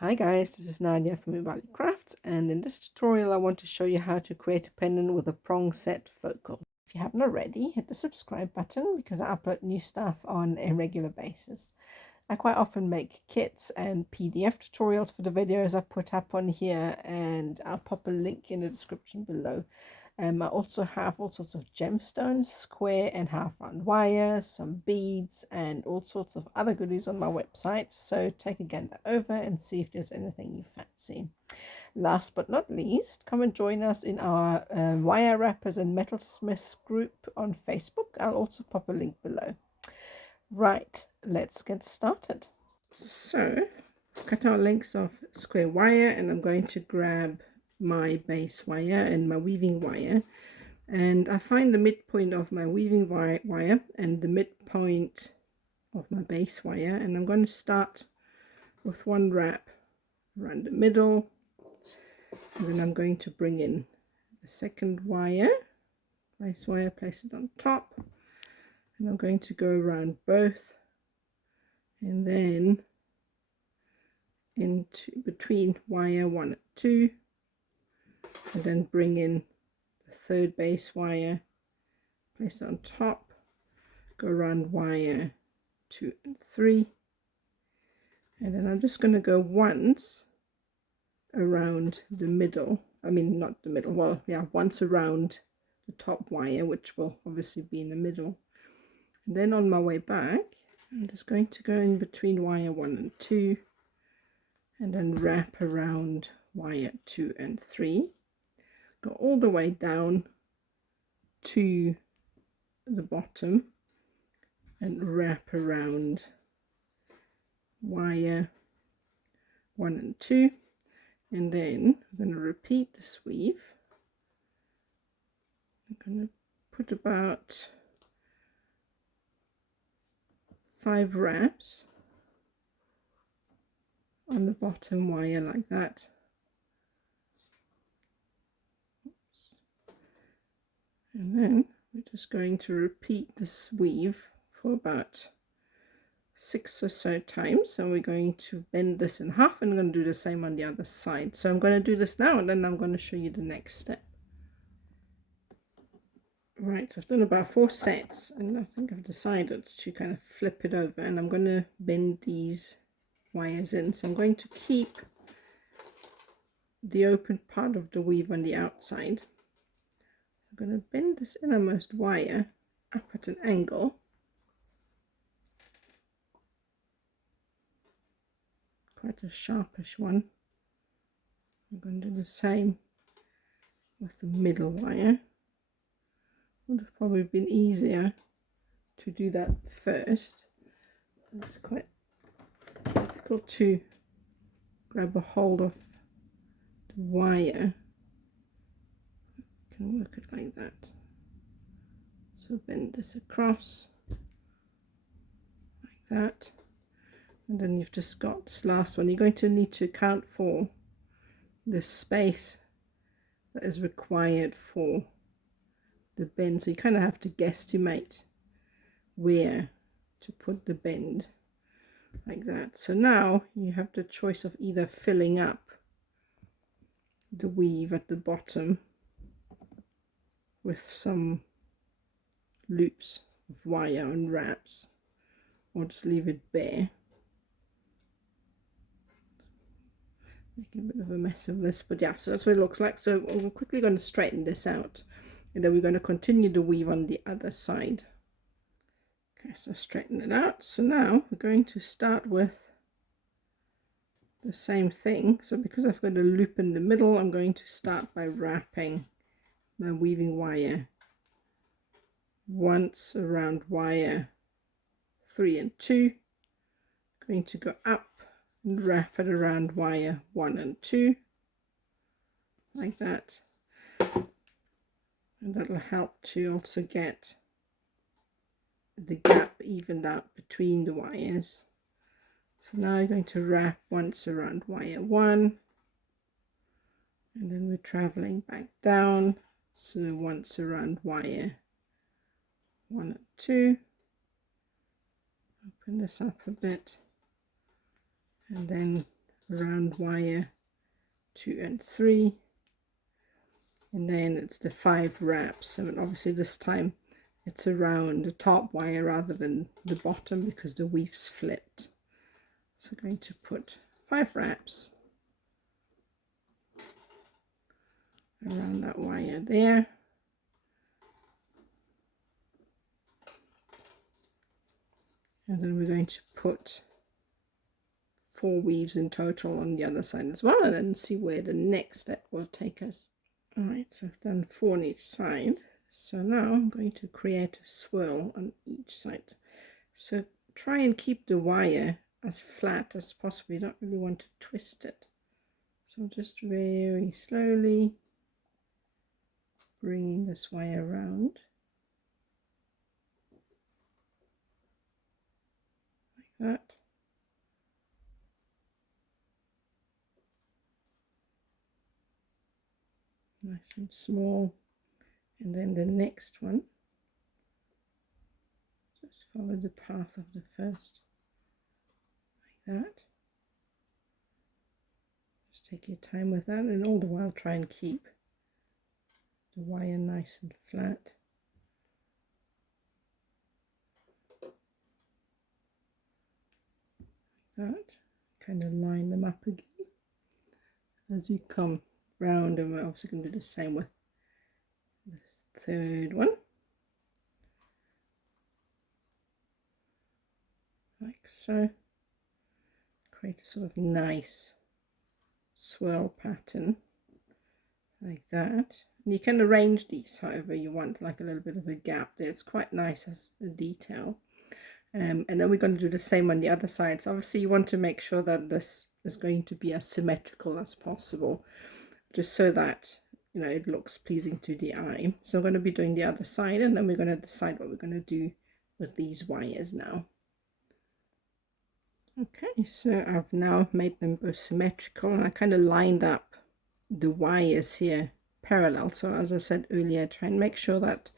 Hi guys, this is Nadia from Imbali Crafts, and in this tutorial I want to show you how to create a pendant with a prong set focal. If you haven't already, hit the subscribe button because I upload new stuff on a regular basis. I quite often make kits and PDF tutorials for the videos I put up on here, and I'll pop a link in the description below. I also have all sorts of gemstones, square and half round wire, some beads, and all sorts of other goodies on my website. So take a gander over and see if there's anything you fancy. Last but not least, come and join us in our wire wrappers and metalsmiths group on Facebook. I'll also pop a link below. Right, let's get started. So, cut our lengths of square wire, and I'm going to grab my base wire and my weaving wire, and I find the midpoint of my weaving wire and the midpoint of my base wire, and I'm going to start with one wrap around the middle, and then I'm going to bring in the second wire, base wire, place it on top, and I'm going to go around both, and then into between wire 1 and 2, and then bring in the third base wire, place it on top, go around wire 2 and 3, and then I'm just going to go once around the middle, not the middle, well yeah, once around the top wire, which will obviously be in the middle, and then on my way back I'm just going to go in between wire 1 and 2 and then wrap around wire 2 and 3, go all the way down to the bottom and wrap around wire 1 and 2, and then I'm going to repeat this weave. I'm going to put about 5 wraps on the bottom wire like that. Oops. And then we're just going to repeat this weave for about 6 or so times. So we're going to bend this in half, and I'm going to do the same on the other side. So I'm going to do this now, and then I'm going to show you the next step. Right, so I've done about 4 sets, and I think I've decided to kind of flip it over, and I'm going to bend these wires in. So I'm going to keep the open part of the weave on the outside. I'm going to bend this innermost wire up at an angle, quite a sharpish one. I'm going to do the same with the middle wire. Would have probably been easier to do that first. It's quite difficult to grab a hold of the wire. You can work it like that. So bend this across like that, and then you've just got this last one. You're going to need to account for the space that is required for the bend, so you kind of have to guesstimate where to put the bend like that. So now you have the choice of either filling up the weave at the bottom with some loops of wire and wraps, or just leave it bare. Making a bit of a mess of this, but yeah, so that's what it looks like. So we're quickly going to straighten this out, and then we're going to continue the weave on the other side. Okay, so straighten it out. So now we're going to start with the same thing. So because I've got a loop in the middle, I'm going to start by wrapping my weaving wire once around wire 3 and 2, going to go up and wrap it around wire 1 and 2 like that, and that'll help to also get the gap evened out between the wires. So now I'm going to wrap once around wire 1, and then we're traveling back down, so once around wire 1 and 2. Open this up a bit, and then around wire 2 and 3, and then it's the 5 wraps. And obviously this time it's around the top wire rather than the bottom because the weave's flipped. So I'm going to put 5 wraps around that wire there. And then we're going to put 4 weaves in total on the other side as well, and then see where the next step will take us. Alright, so I've done 4 on each side. So now I'm going to create a swirl on each side. So try and keep the wire as flat as possible. You don't really want to twist it. So just very slowly bringing this wire around. Like that. Nice and small. And then the next one, just follow the path of the first, like that. Just take your time with that, and all the while try and keep the wire nice and flat. Like that. Kind of line them up again as you come round, and we're also going to do the same with this third one, like so. Create a sort of nice swirl pattern like that. And you can arrange these however you want, like a little bit of a gap there. It's quite nice as a detail. And then we're going to do the same on the other side. So obviously you want to make sure that this is going to be as symmetrical as possible, just so that it looks pleasing to the eye. So I'm going to be doing the other side, and then we're going to decide what we're going to do with these wires now. Okay, so I've now made them both symmetrical, and I kind of lined up the wires here parallel. So as I said earlier, try and make sure that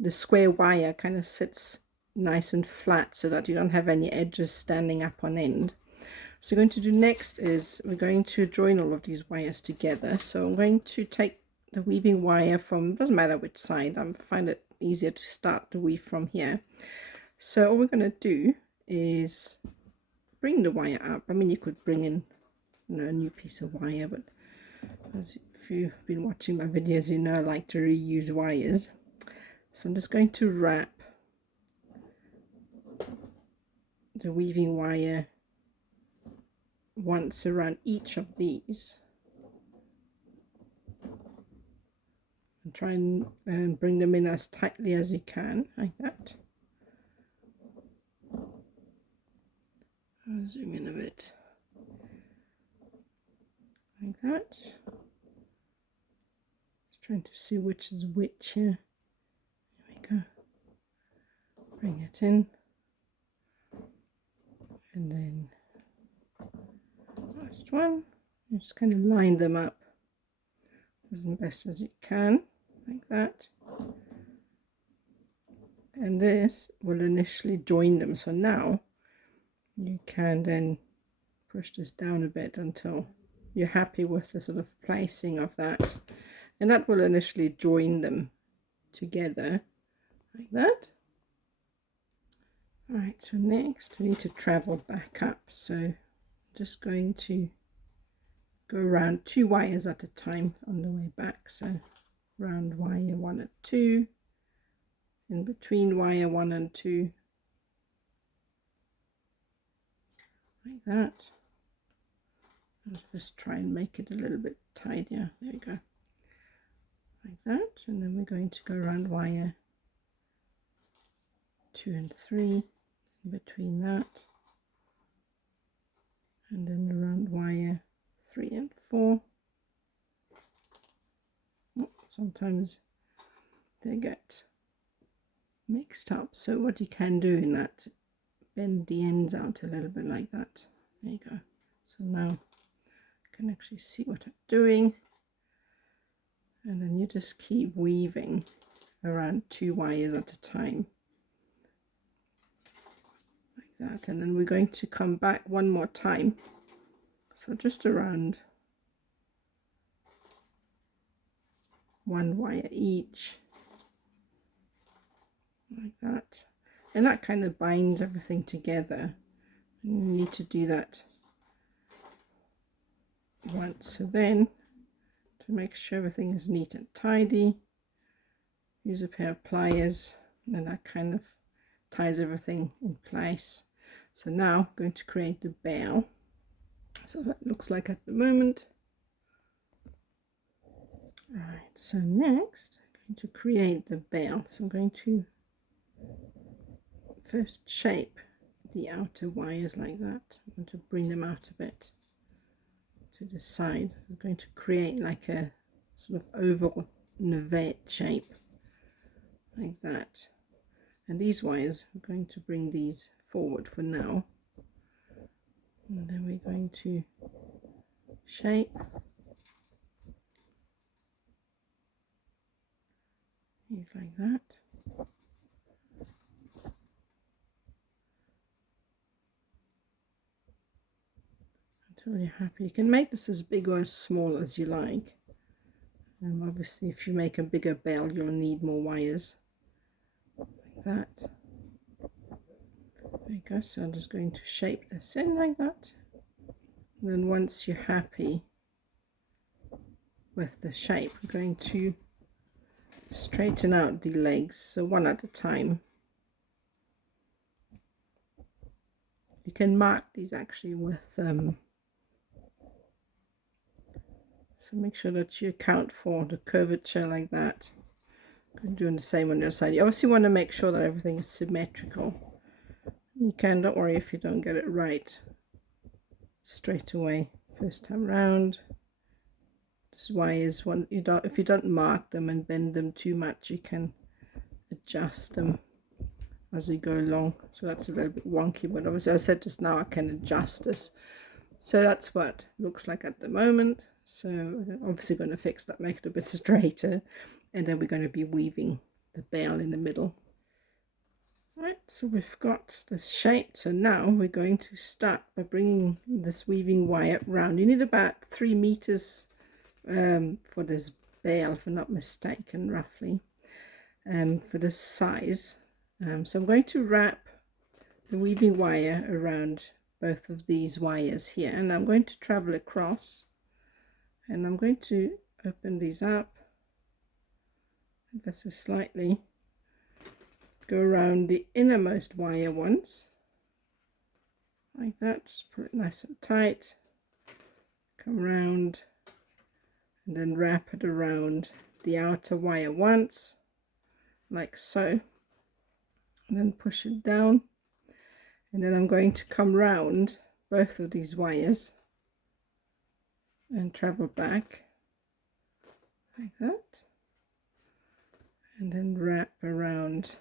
the square wire kind of sits nice and flat so that you don't have any edges standing up on end. So we're going to do next is we're going to join all of these wires together. So I'm going to take the weaving wire from, doesn't matter which side, I find it easier to start the weave from here. So all we're going to do is bring the wire up. I mean, you could bring in a new piece of wire, but if you've been watching my videos, you know I like to reuse wires. So I'm just going to wrap the weaving wire once around each of these, and try and bring them in as tightly as you can, like that. I'll zoom in a bit, like that. Just trying to see which is which here. There we go. Bring it in, and then last one, you just kind of line them up as best as you can, like that. And this will initially join them. So now you can then push this down a bit until you're happy with the sort of placing of that, and that will initially join them together like that. All right, so next we need to travel back up. So I'm just going to go around 2 wires at a time on the way back. So round wire 1 and 2, in between wire 1 and 2, like that. I'll just try and make it a little bit tidier. There we go, like that. And then we're going to go around wire 2 and 3, in between that, and then around wire 3 and 4. Oh, sometimes they get mixed up, so what you can do in that, bend the ends out a little bit like that. There you go. So now I can actually see what I'm doing, and then you just keep weaving around 2 wires at a time, like that. And then we're going to come back one more time So just around 1 wire each, like that, and that kind of binds everything together. And you need to do that once. So then, to make sure everything is neat and tidy, use a pair of pliers, and that kind of ties everything in place. So now I'm going to create the bell. So that looks like at the moment. Right, so next I'm going to create the bell. So I'm going to first shape the outer wires like that. I'm going to bring them out a bit to the side. I'm going to create like a sort of oval navette shape like that. And these wires, I'm going to bring these forward for now. And then we're going to shape these like that. Until you're happy. You can make this as big or as small as you like. Obviously, if you make a bigger bell, you'll need more wires. Like that. There you go. So I'm just going to shape this in like that. And then once you're happy with the shape, I'm going to straighten out the legs, so one at a time. You can mark these actually with so make sure that you account for the curvature like that. I'm doing the same on the other side. You obviously want to make sure that everything is symmetrical. You can, don't worry if you don't get it right straight away first time round. This is why is one you don't, if you don't mark them and bend them too much, you can adjust them as we go along. So that's a little bit wonky, but obviously I said just now I can adjust this. So that's what it looks like at the moment. So obviously going to fix that, make it a bit straighter, and then we're going to be weaving the bell in the middle. Right, so we've got this shape. So now we're going to start by bringing this weaving wire round. You need about 3 meters for this bell, if I'm not mistaken, roughly, for this size. So I'm going to wrap the weaving wire around both of these wires here, and I'm going to travel across, and I'm going to open these up ever so slightly, go around the innermost wire once like that, just put it nice and tight, come around and then wrap it around the outer wire once like so, and then push it down, and then I'm going to come round both of these wires and travel back like that, and then wrap around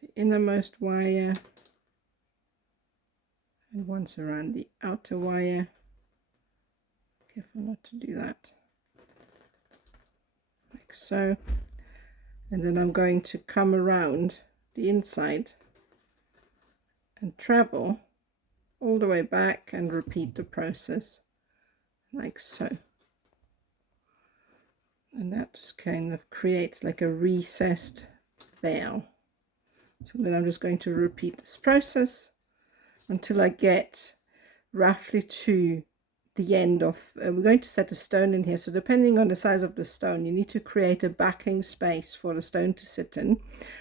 the innermost wire and once around the outer wire. Careful not to do that, like so. And then I'm going to come around the inside and travel all the way back and repeat the process like so. And that just kind of creates like a recessed bell. So then I'm just going to repeat this process until I get roughly to the end of, we're going to set a stone in here, so depending on the size of the stone you need to create a backing space for the stone to sit in.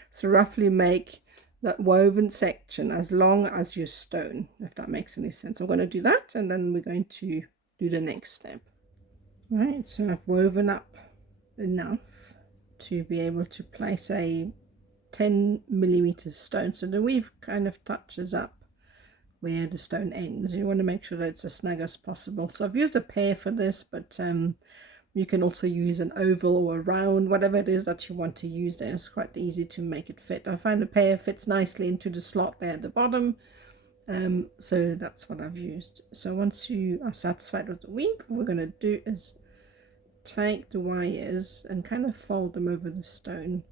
So roughly make that woven section as long as your stone, if that makes any sense. I'm going to do that, and then we're going to do the next step. Right, so I've woven up enough to be able to place a 10mm stone, so the weave kind of touches up where the stone ends. You want to make sure that it's as snug as possible. So I've used a pear for this, but you can also use an oval or a round, whatever it is that you want to use there. It's quite easy to make it fit. I find the pear fits nicely into the slot there at the bottom, so that's what I've used. So once you are satisfied with the weave, what we're going to do is take the wires and kind of fold them over the stone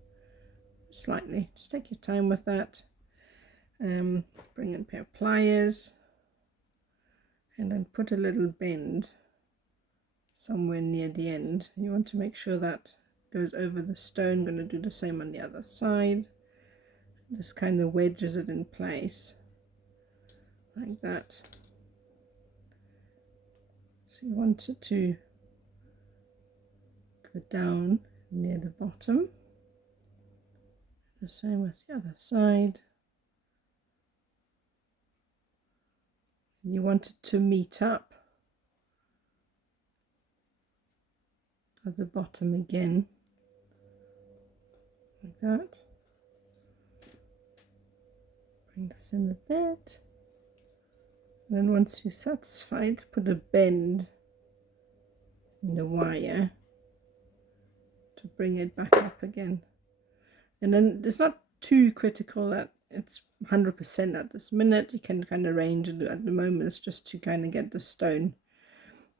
slightly. Just take your time with that. Bring in a pair of pliers, and then put a little bend somewhere near the end. You want to make sure that goes over the stone. Going to do the same on the other side. Just kind of wedges it in place like that. So you want it to go down near the bottom. The same with the other side. You want it to meet up at the bottom again, like that. Bring this in a bit. And then once you're satisfied, put a bend in the wire to bring it back up again. And then it's not too critical that it's 100% at this minute. You can kind of arrange it at the moment. It's just to kind of get the stone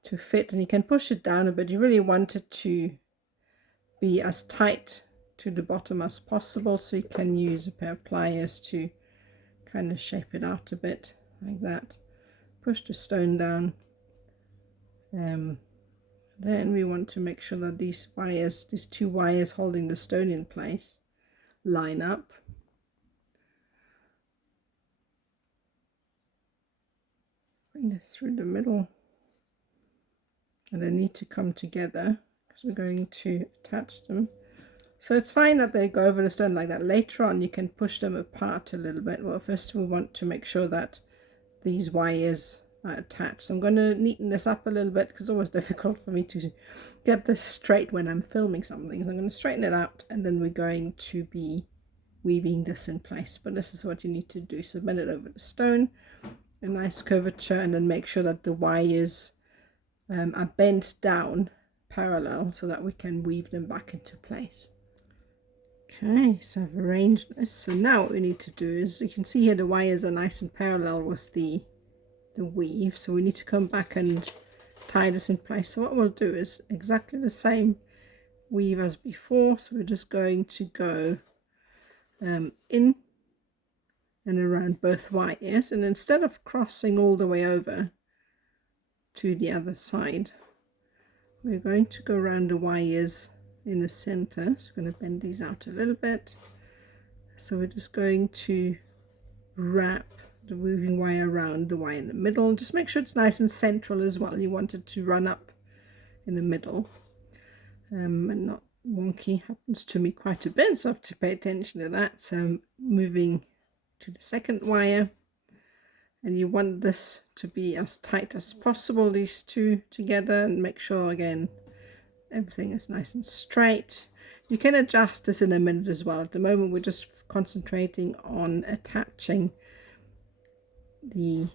to fit, and you can push it down a bit. You really want it to be as tight to the bottom as possible, so you can use a pair of pliers to kind of shape it out a bit like that. Push the stone down. Then we want to make sure that these two wires holding the stone in place, line up. Bring this through the middle, and they need to come together because we're going to attach them. So it's fine that they go over the stone like that. Later on you can push them apart a little bit. Well, first we want to make sure that these wires are attached. So I'm going to neaten this up a little bit because it's always difficult for me to get this straight when I'm filming something. So I'm going to straighten it out, and then we're going to be weaving this in place. But this is what you need to do. So bend it over the stone, a nice curvature, and then make sure that the wires are bent down parallel so that we can weave them back into place. Okay, so I've arranged this. So now what we need to do is, you can see here the wires are nice and parallel with the weave, so we need to come back and tie this in place. So what we'll do is exactly the same weave as before. So we're just going to go in and around both wires, and instead of crossing all the way over to the other side, we're going to go around the wires in the center. So we're going to bend these out a little bit. So we're just going to wrap the weaving wire around the wire in the middle. Just make sure it's nice and central as well. You want it to run up in the middle and not wonky. Happens to me quite a bit, so I have to pay attention to that. So moving to the second wire, and you want this to be as tight as possible, these two together, and make sure again everything is nice and straight. You can adjust this in a minute as well. At the moment we're just concentrating on attaching the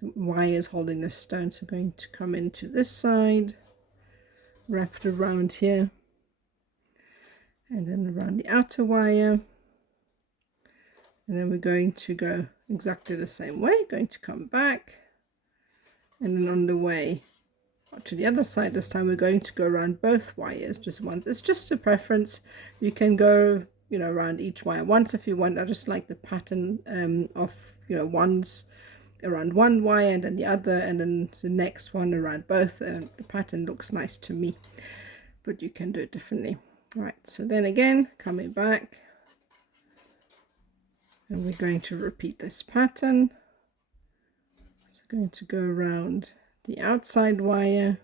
wires holding the stone. So we're going to come into this side, wrap it around here, and then around the outer wire, and then we're going to go exactly the same way, going to come back, and then on the way to the other side this time we're going to go around both wires just once. It's just a preference. You can go, you know, around each wire once if you want. I just like the pattern of, you know, once around one wire and then the other, and then the next one around both. The pattern looks nice to me, but you can do it differently. All right, so then again coming back, and we're going to repeat this pattern. So going to go around the outside wire,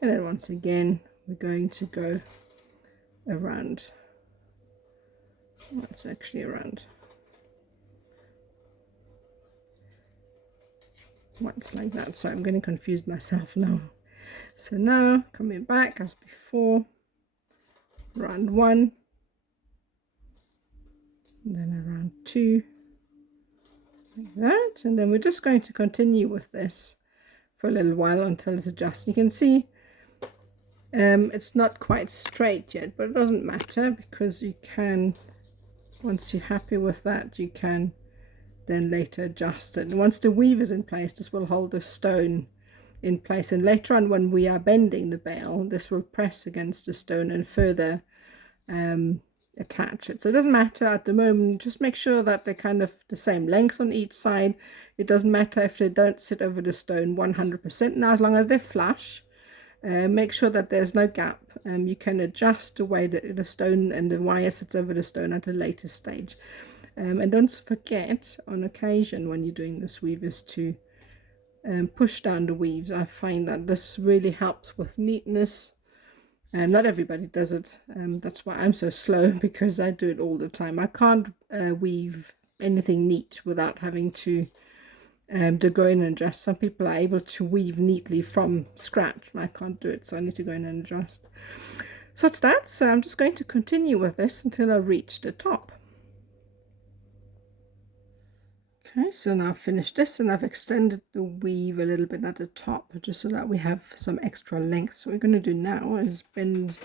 and then once again we're going to go around, well, it's actually around once like that. So I'm going to confuse myself now. So now coming back as before, around one, and then around two, like that, and then we're just going to continue with this for a little while until it's adjusted. You can see it's not quite straight yet, but it doesn't matter because you can, once you're happy with that, you can then later adjust it. And once the weave is in place, this will hold the stone in place, and later on when we are bending the bail, this will press against the stone and further attach it. So it doesn't matter at the moment, just make sure that they're kind of the same length on each side. It doesn't matter if they don't sit over the stone 100%. Now, as long as they're flush, make sure that there's no gap. You can adjust the way that the stone and the wire sits over the stone at a later stage. And don't forget, on occasion when you're doing this weave, is to push down the weaves. I find that this really helps with neatness. Not everybody does it. That's why I'm so slow, because I do it all the time. I can't weave anything neat without having to go in and adjust. Some people are able to weave neatly from scratch. I can't do it, so I need to go in and adjust. So it's that. So I'm just going to continue with this until I reach the top. Okay, so now I've finished this, and I've extended the weave a little bit at the top just so that we have some extra length. So what we're going to do now is bend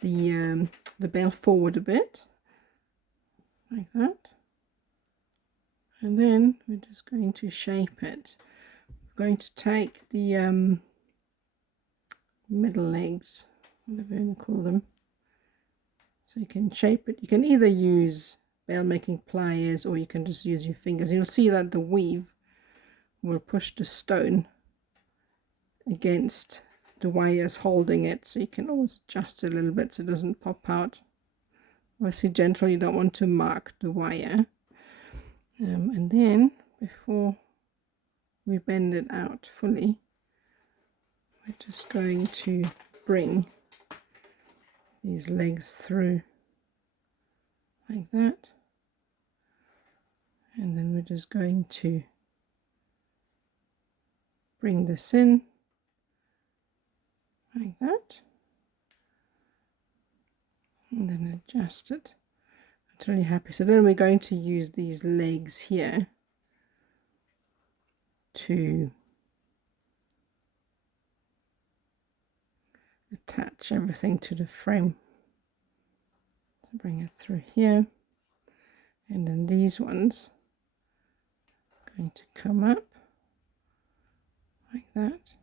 the bale forward a bit, like that, and then we're just going to shape it. We're going to take the middle legs, whatever you call them, so you can shape it. You can either use bale making pliers, or you can just use your fingers. You'll see that the weave will push the stone against the wires holding it, so you can always adjust it a little bit so it doesn't pop out. Obviously gentle, you don't want to mark the wire. And then before we bend it out fully, we're just going to bring these legs through like that, and then we're just going to bring this in like that, and then adjust it until you're happy. So then we're going to use these legs here to attach everything to the frame. So bring it through here, and then these ones are going to come up like that.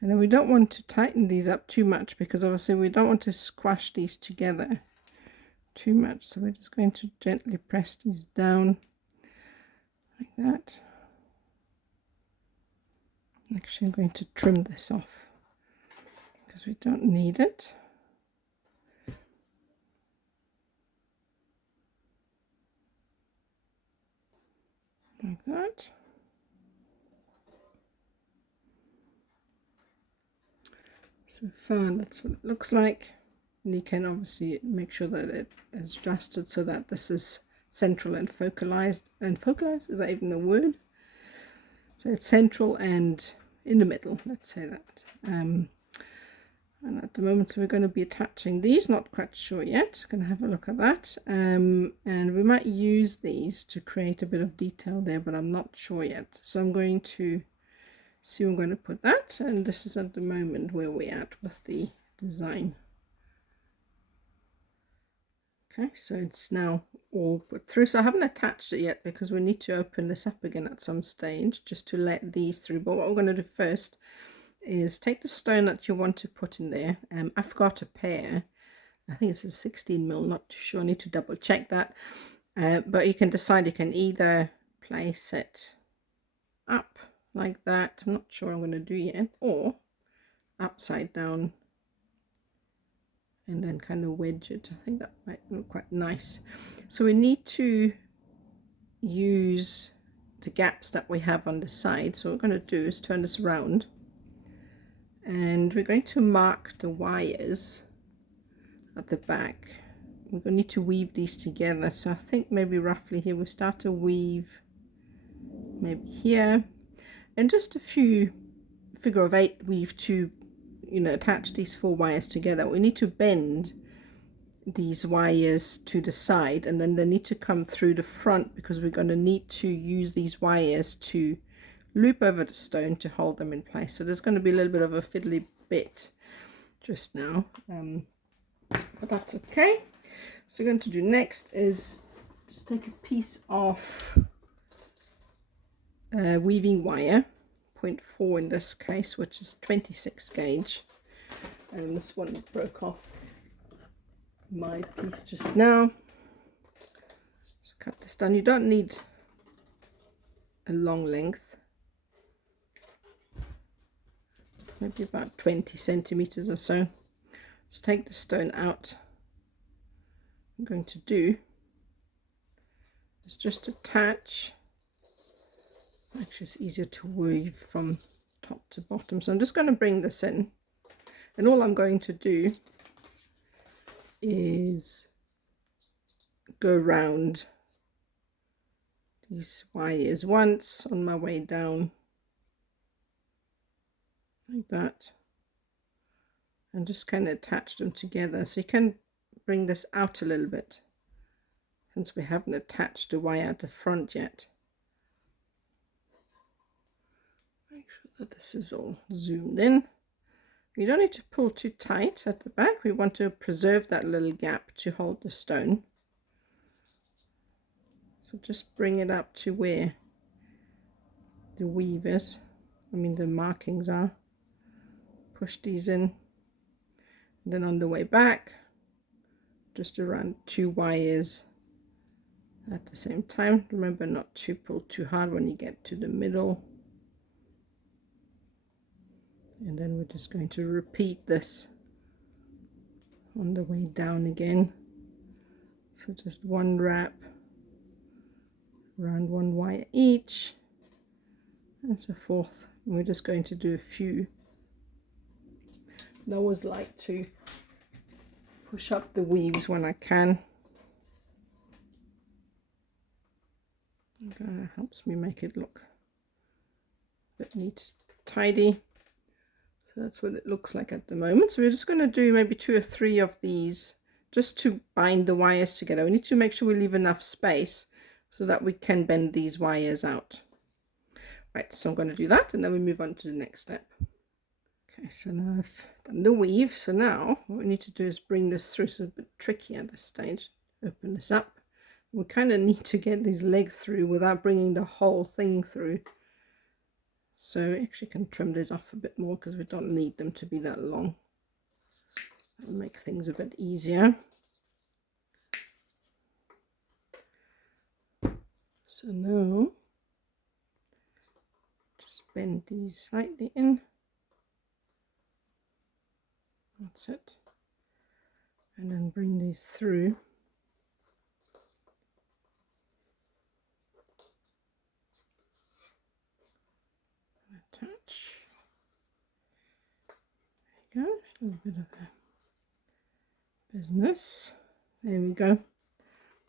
And then we don't want to tighten these up too much, because obviously we don't want to squash these together too much. So we're just going to gently press these down like that. Actually, I'm going to trim this off because we don't need it. Like that. So far, that's what it looks like. And you can obviously make sure that it is adjusted so that this is central and focalized. And focalized, is that even a word? So it's central and in the middle, let's say that. And at the moment, so we're going to be attaching these, not quite sure yet. Going to have a look at that. And we might use these to create a bit of detail there, but I'm not sure yet. So I'm going to see where I'm going to put that. And this is at the moment where we're at with the design. Okay, so it's now all put through. So I haven't attached it yet because we need to open this up again at some stage just to let these through. But what we're going to do first is take the stone that you want to put in there. I've got a pear. I think it's a 16 mil, not too sure. I need to double check that. But you can decide, you can either place it up like that. I'm not sure I'm going to do yet, or upside down and then kind of wedge it. I think that might look quite nice. So we need to use the gaps that we have on the side. So what we're going to do is turn this around, and we're going to mark the wires at the back. We're going to need to weave these together. So I think maybe roughly here we'll start to weave maybe here, and just a few figure of 8 weave to, you know, attach these 4 wires together. We need to bend these wires to the side, and then they need to come through the front, because we're going to need to use these wires to loop over the stone to hold them in place. So there's going to be a little bit of a fiddly bit just now, but that's okay. So what we're going to do next is just take a piece of weaving wire, 0.4 in this case, which is 26 gauge. and this one broke off my piece just now. So cut this down. You don't need a long length, maybe about 20 centimeters or so. So take the stone out. I'm going to do is just attach. Actually, it's easier to weave from top to bottom, so I'm just going to bring this in, and all I'm going to do is go around these wires once on my way down, like that, and just kind of attach them together. So you can bring this out a little bit, since we haven't attached the wire at the front yet. Make sure that this is all zoomed in. You don't need to pull too tight at the back. We want to preserve that little gap to hold the stone. So just bring it up to where the weave is, the markings are. Push these in, and then on the way back, just around 2 wires at the same time. Remember not to pull too hard when you get to the middle. And then we're just going to repeat this on the way down again. So just one wrap around 1 wire each, and so forth. And we're just going to do a few. I always like to push up the weaves when I can. That helps me make it look a bit neat, tidy. So that's what it looks like at the moment. So we're just going to do maybe 2 or 3 of these just to bind the wires together. We need to make sure we leave enough space so that we can bend these wires out. Right, so I'm going to do that, and then we move on to the next step. Okay, so now I've done the weave. So now what we need to do is bring this through. So it's a bit tricky at this stage. Open this up. We kind of need to get these legs through without bringing the whole thing through. So actually can trim these off a bit more because we don't need them to be that long. That'll make things a bit easier. So now just bend these slightly in. That's it. And then bring these through. Attach. There you go. A little bit of a business. There we go.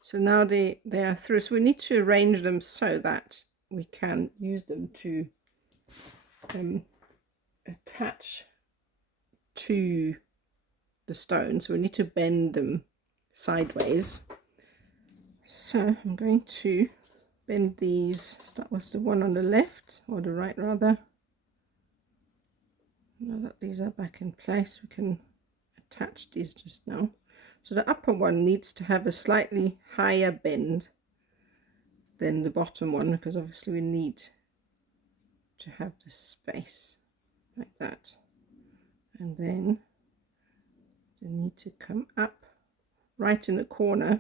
So now they are through. So we need to arrange them so that we can use them to attach to the stone. So we need to bend them sideways. So I'm going to bend these. Start with the one on the left, or the right rather. Now that these are back in place, we can attach these just now. So the upper one needs to have a slightly higher bend than the bottom one, because obviously we need to have the space like that. And then they need to come up right in the corner,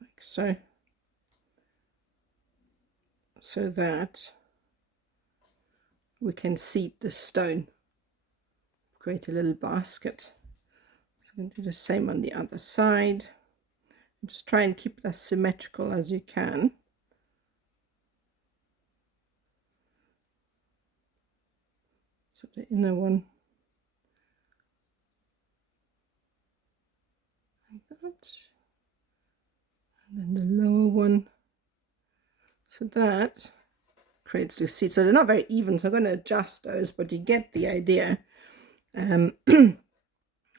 like so, so that we can seat the stone, create a little basket. So I'm going to do the same on the other side, and just try and keep it as symmetrical as you can. So the inner one like that, and then the lower one, so that creates the seat. So they're not very even, so I'm going to adjust those, but you get the idea. And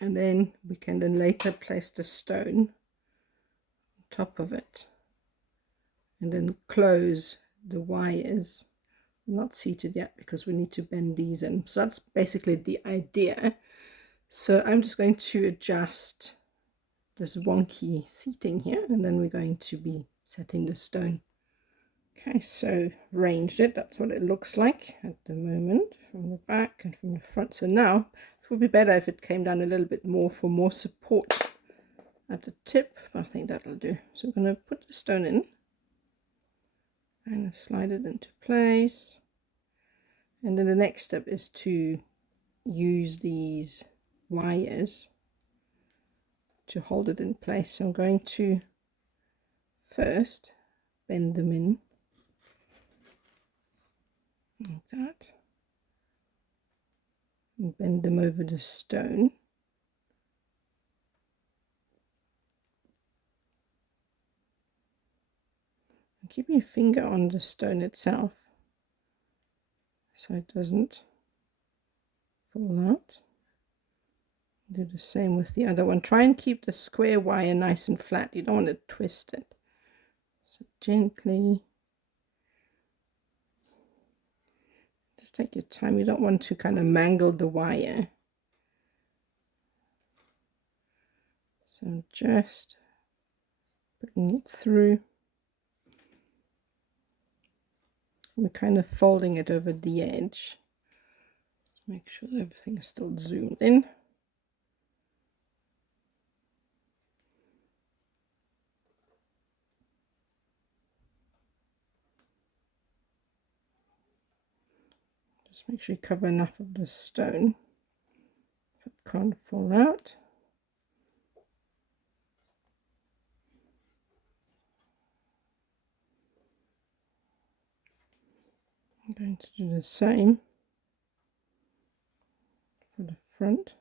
then we can then later place the stone on top of it, and then close the wires. Not seated yet because we need to bend these in. So that's basically the idea. So I'm just going to adjust this wonky seating here, and then we're going to be setting the stone. Okay, so ranged it, that's what it looks like at the moment from the back and from the front. So now it would be better if it came down a little bit more for more support at the tip, but I think that'll do. So we're going to put the stone in and slide it into place. And then the next step is to use these wires to hold it in place. So I'm going to first bend them in like that, and bend them over the stone. And keep your finger on the stone itself so it doesn't fall out. Do the same with the other one. Try and keep the square wire nice and flat. You don't want to twist it. So gently. Just take your time. You don't want to kind of mangle the wire. So just putting it through. We're kind of folding it over the edge. Make sure everything is still zoomed in. Just make sure you cover enough of the stone so it can't fall out. I'm going to do the same for the front.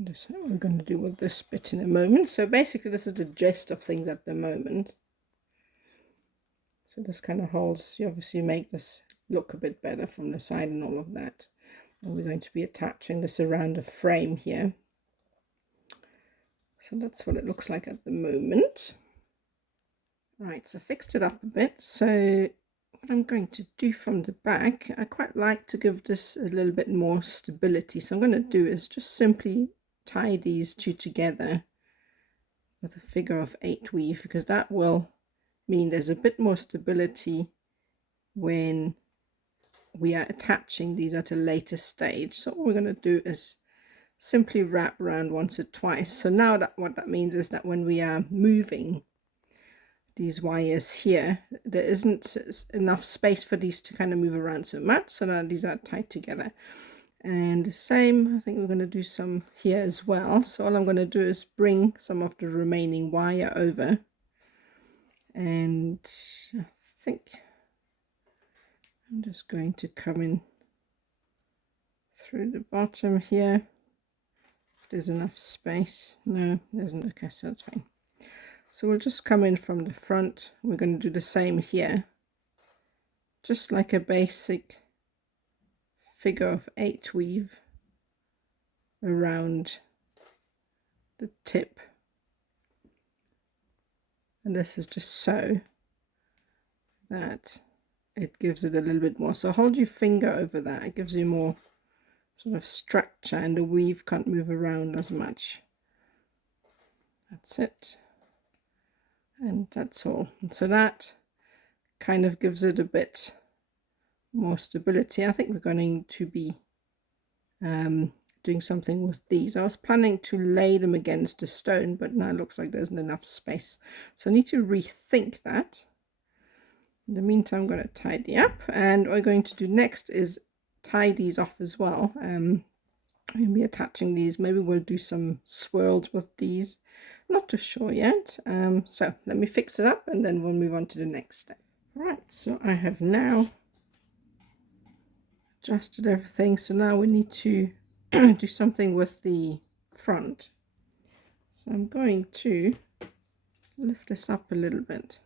That's what we're going to do with this bit in a moment. So basically this is the gist of things at the moment. So this kind of holds, you obviously make this look a bit better from the side and all of that. And we're going to be attaching this around a frame here. So that's what it looks like at the moment. Right, so I fixed it up a bit. So what I'm going to do from the back, I quite like to give this a little bit more stability. So I'm going to do is just simply tie these two together with a figure of 8 weave, because that will mean there's a bit more stability when we are attaching these at a later stage. So what we're going to do is simply wrap around once or twice. So now what that means is that when we are moving these wires here, there isn't enough space for these to kind of move around so much, so now these are tied together. And the same, I think we're going to do some here as well. So all I'm going to do is bring some of the remaining wire over, and I think I'm just going to come in through the bottom here. If there's enough space. No, there isn't. Okay, so that's fine. So we'll just come in from the front. We're going to do the same here, just like a basic figure of 8 weave around the tip, and this is just so that it gives it a little bit more. So hold your finger over that, it gives you more sort of structure and the weave can't move around as much. That's it, and that's all. And so that kind of gives it a bit more stability. I think we're going to be doing something with these. I was planning to lay them against a stone, but now it looks like there isn't enough space, so I need to rethink that. In the meantime, I'm going to tidy up, and what we're going to do next is tie these off as well. We'll be attaching these. Maybe we'll do some swirls with these, not too sure yet. So let me fix it up and then we'll move on to the next step. Right, so I have now adjusted everything, so now we need to do something with the front. So I'm going to lift this up a little bit.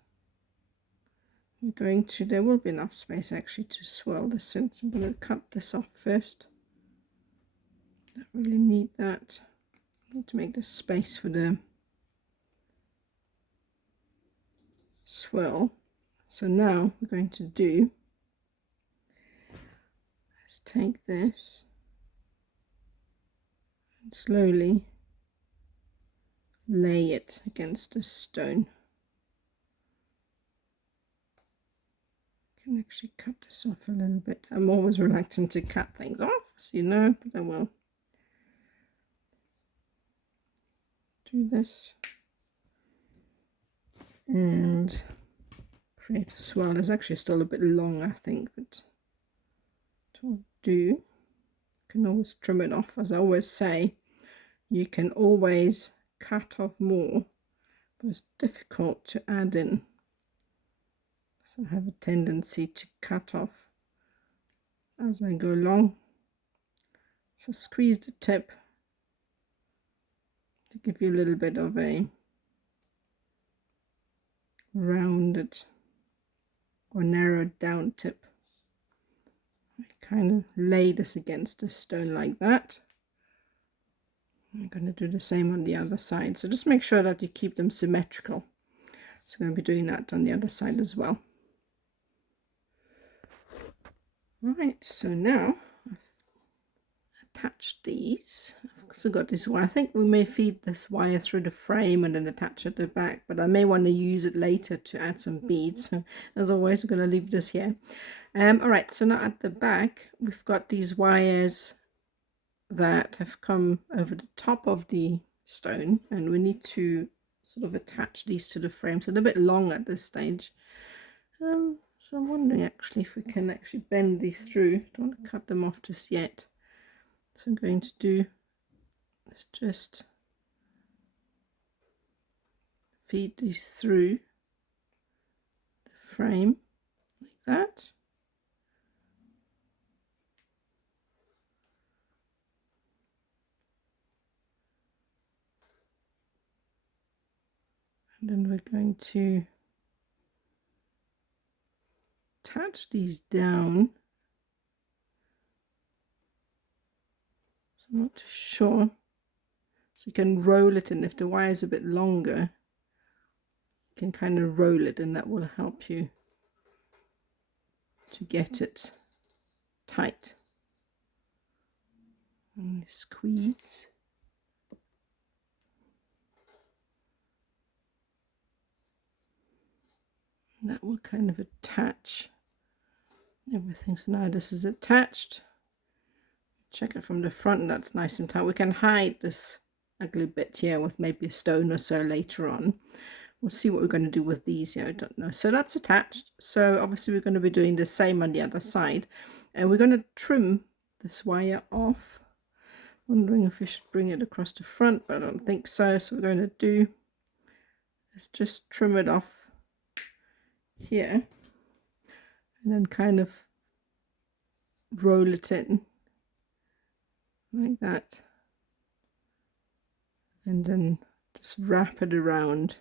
There will be enough space actually to swirl this in, so I'm going to cut this off first. Don't really need that. I need to make the space for the swirl. So now we're going to do, let's take this slowly lay it against a stone. I can actually cut this off a little bit. I'm always reluctant to cut things off, as you know, but I will do this and create a swirl. It's actually still a bit long, I think, but what I'll do, you can always trim it off. As I always say, you can always cut off more, but it's difficult to add in. So I have a tendency to cut off as I go along. So squeeze the tip to give you a little bit of a rounded or narrowed down tip. I kind of lay this against a stone like that. I'm going to do the same on the other side, so just make sure that you keep them symmetrical. So I'm going to be doing that on the other side as well. Right, so now I've attached these. I've also got this wire. I think we may feed this wire through the frame and then attach it at the back, but I may want to use it later to add some beads. So as always, I'm going to leave this here. All right, so now at the back we've got these wires that have come over the top of the stone, and we need to sort of attach these to the frame. So they're a bit long at this stage. So I'm wondering actually if we can actually bend these through. Don't want to cut them off just yet. So I'm going to do is just feed these through the frame like that. And then we're going to attach these down. So I'm not too sure. So you can roll it, and if the wire is a bit longer, you can kind of roll it, and that will help you to get it tight. And squeeze. And that will kind of attach everything. So now this is attached. Check it from the front, that's nice and tight. We can hide this ugly bit here with maybe a stone or so later on. We'll see what we're going to do with these here, I don't know. So that's attached. So obviously we're going to be doing the same on the other side, and we're going to trim this wire off. Wondering if we should bring it across the front, but I don't think so. So we're going to do is just trim it off here and then kind of roll it in like that, and then just wrap it around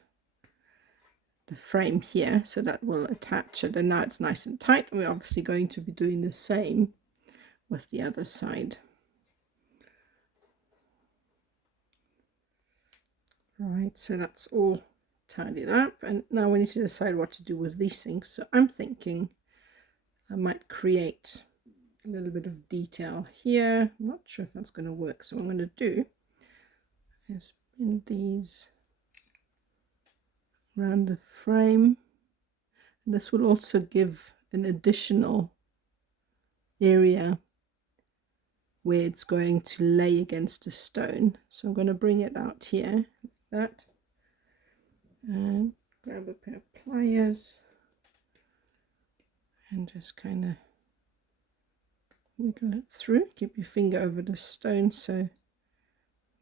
the frame here, so that will attach it. And now it's nice and tight, and we're obviously going to be doing the same with the other side. Right, so that's all tidied up, and now we need to decide what to do with these things. So I'm thinking I might create a little bit of detail here. I'm not sure if that's going to work, so what I'm going to do is bend these around the frame, and this will also give an additional area where it's going to lay against a stone. So I'm going to bring it out here like that, and grab a pair of pliers and just kind of wiggle it through. Keep your finger over the stone so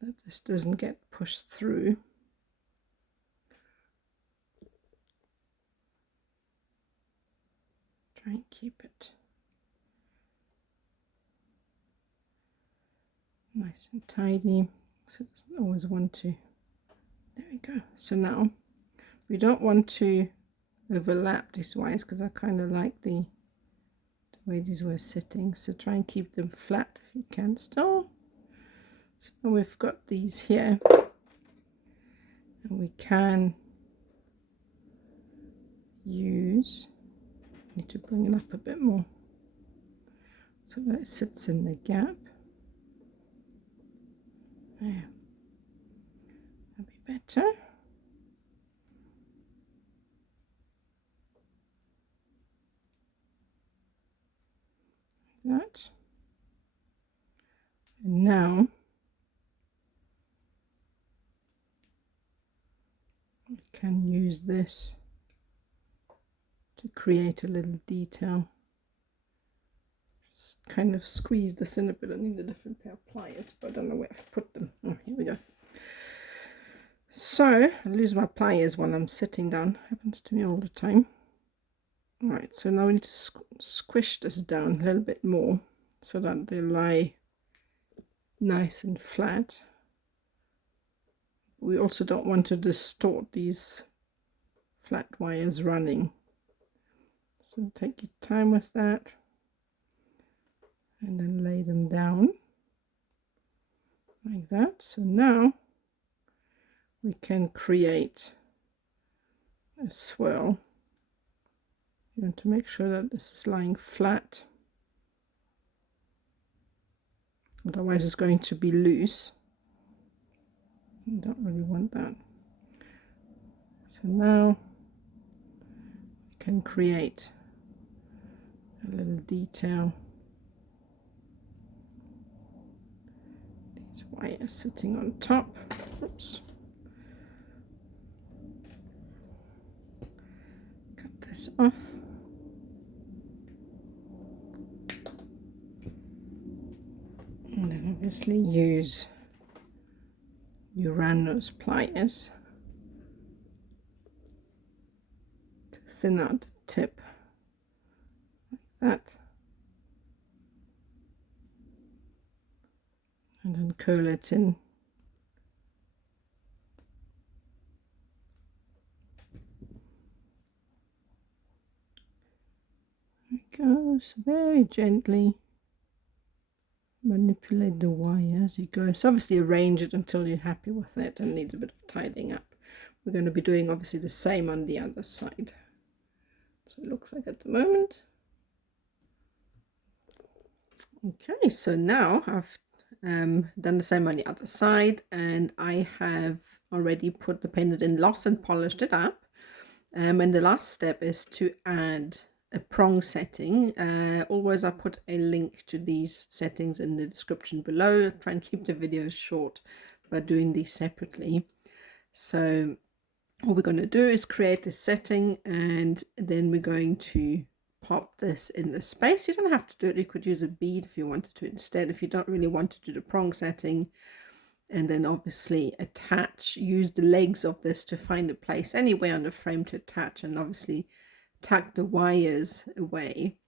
that this doesn't get pushed through. Try and keep it nice and tidy, so it doesn't always want to. There we go. So now we don't want to overlap these wires because I kind of like the way these were sitting, so try and keep them flat if you can still. So now we've got these here, and we can use, need to bring it up a bit more so that it sits in the gap, There. That'll be better. That. And now we can use this to create a little detail. Just kind of squeeze this in a bit. I need a different pair of pliers, but I don't know where I've put them. Oh, here we go. So I lose my pliers while I'm sitting down. Happens to me all the time. Alright, so now we need to squish this down a little bit more so that they lie nice and flat. We also don't want to distort these flat wires running. So take your time with that and then lay them down like that. So now we can create a swirl. You want to make sure that this is lying flat, otherwise it's going to be loose. You don't really want that. So now we can create a little detail. These wires sitting on top. Oops. Cut this off. And then obviously use Uranus pliers to thin out the tip like that, and then curl it in. There it goes, very gently manipulate the wire as you go. So obviously arrange it until you're happy with it and needs a bit of tidying up. We're going to be doing obviously the same on the other side. So it looks like at the moment. Okay, so now I've done the same on the other side, and I have already put the pendant in loss and polished it up. And the last step is to add a prong setting. Always I put a link to these settings in the description below. I try and keep the videos short by doing these separately. So what we're going to do is create a setting, and then we're going to pop this in the space. You don't have to do it. You could use a bead if you wanted to instead, if you don't really want to do the prong setting. And then obviously attach, use the legs of this to find a place anywhere on the frame to attach, and obviously tuck the wires away.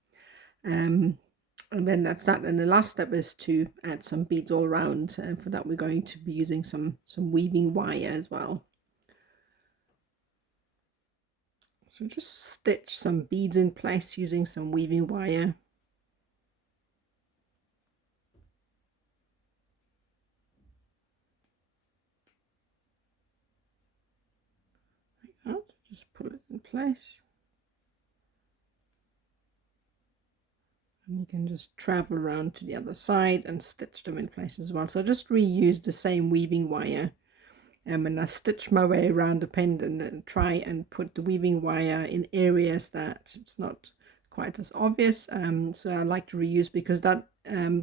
And then that's that. And the last step is to add some beads all around, and for that we're going to be using some weaving wire as well. So just stitch some beads in place using some weaving wire. Like that, just pull it in place. And you can just travel around to the other side and stitch them in place as well. So just reuse the same weaving wire. And I stitch my way around the pendant and try and put the weaving wire in areas that it's not quite as obvious. So I like to reuse, because that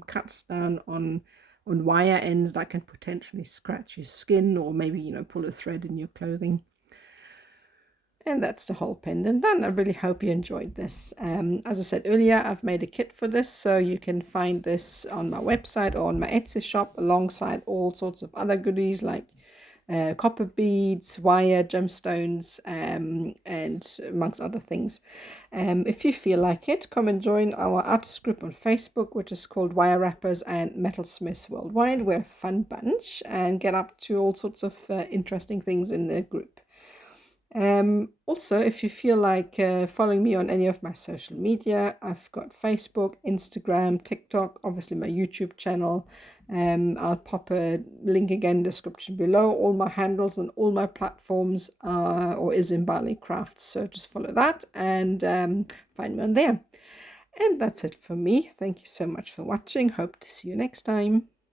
cuts down on wire ends that can potentially scratch your skin, or maybe, you know, pull a thread in your clothing. And that's the whole pendant done. I really hope you enjoyed this. As I said earlier, I've made a kit for this, so you can find this on my website or on my Etsy shop, alongside all sorts of other goodies like copper beads, wire, gemstones, and amongst other things. If you feel like it, come and join our artist group on Facebook, which is called Wire Wrappers and Metalsmiths Worldwide. We're a fun bunch and get up to all sorts of interesting things in the group. Also, if you feel like following me on any of my social media, I've got Facebook, Instagram, TikTok, obviously my YouTube channel. I'll pop a link again in the description below. All my handles and all my platforms are or is Imbali Crafts, so just follow that and find me on there. And that's it for me. Thank you so much for watching. Hope to see you next time.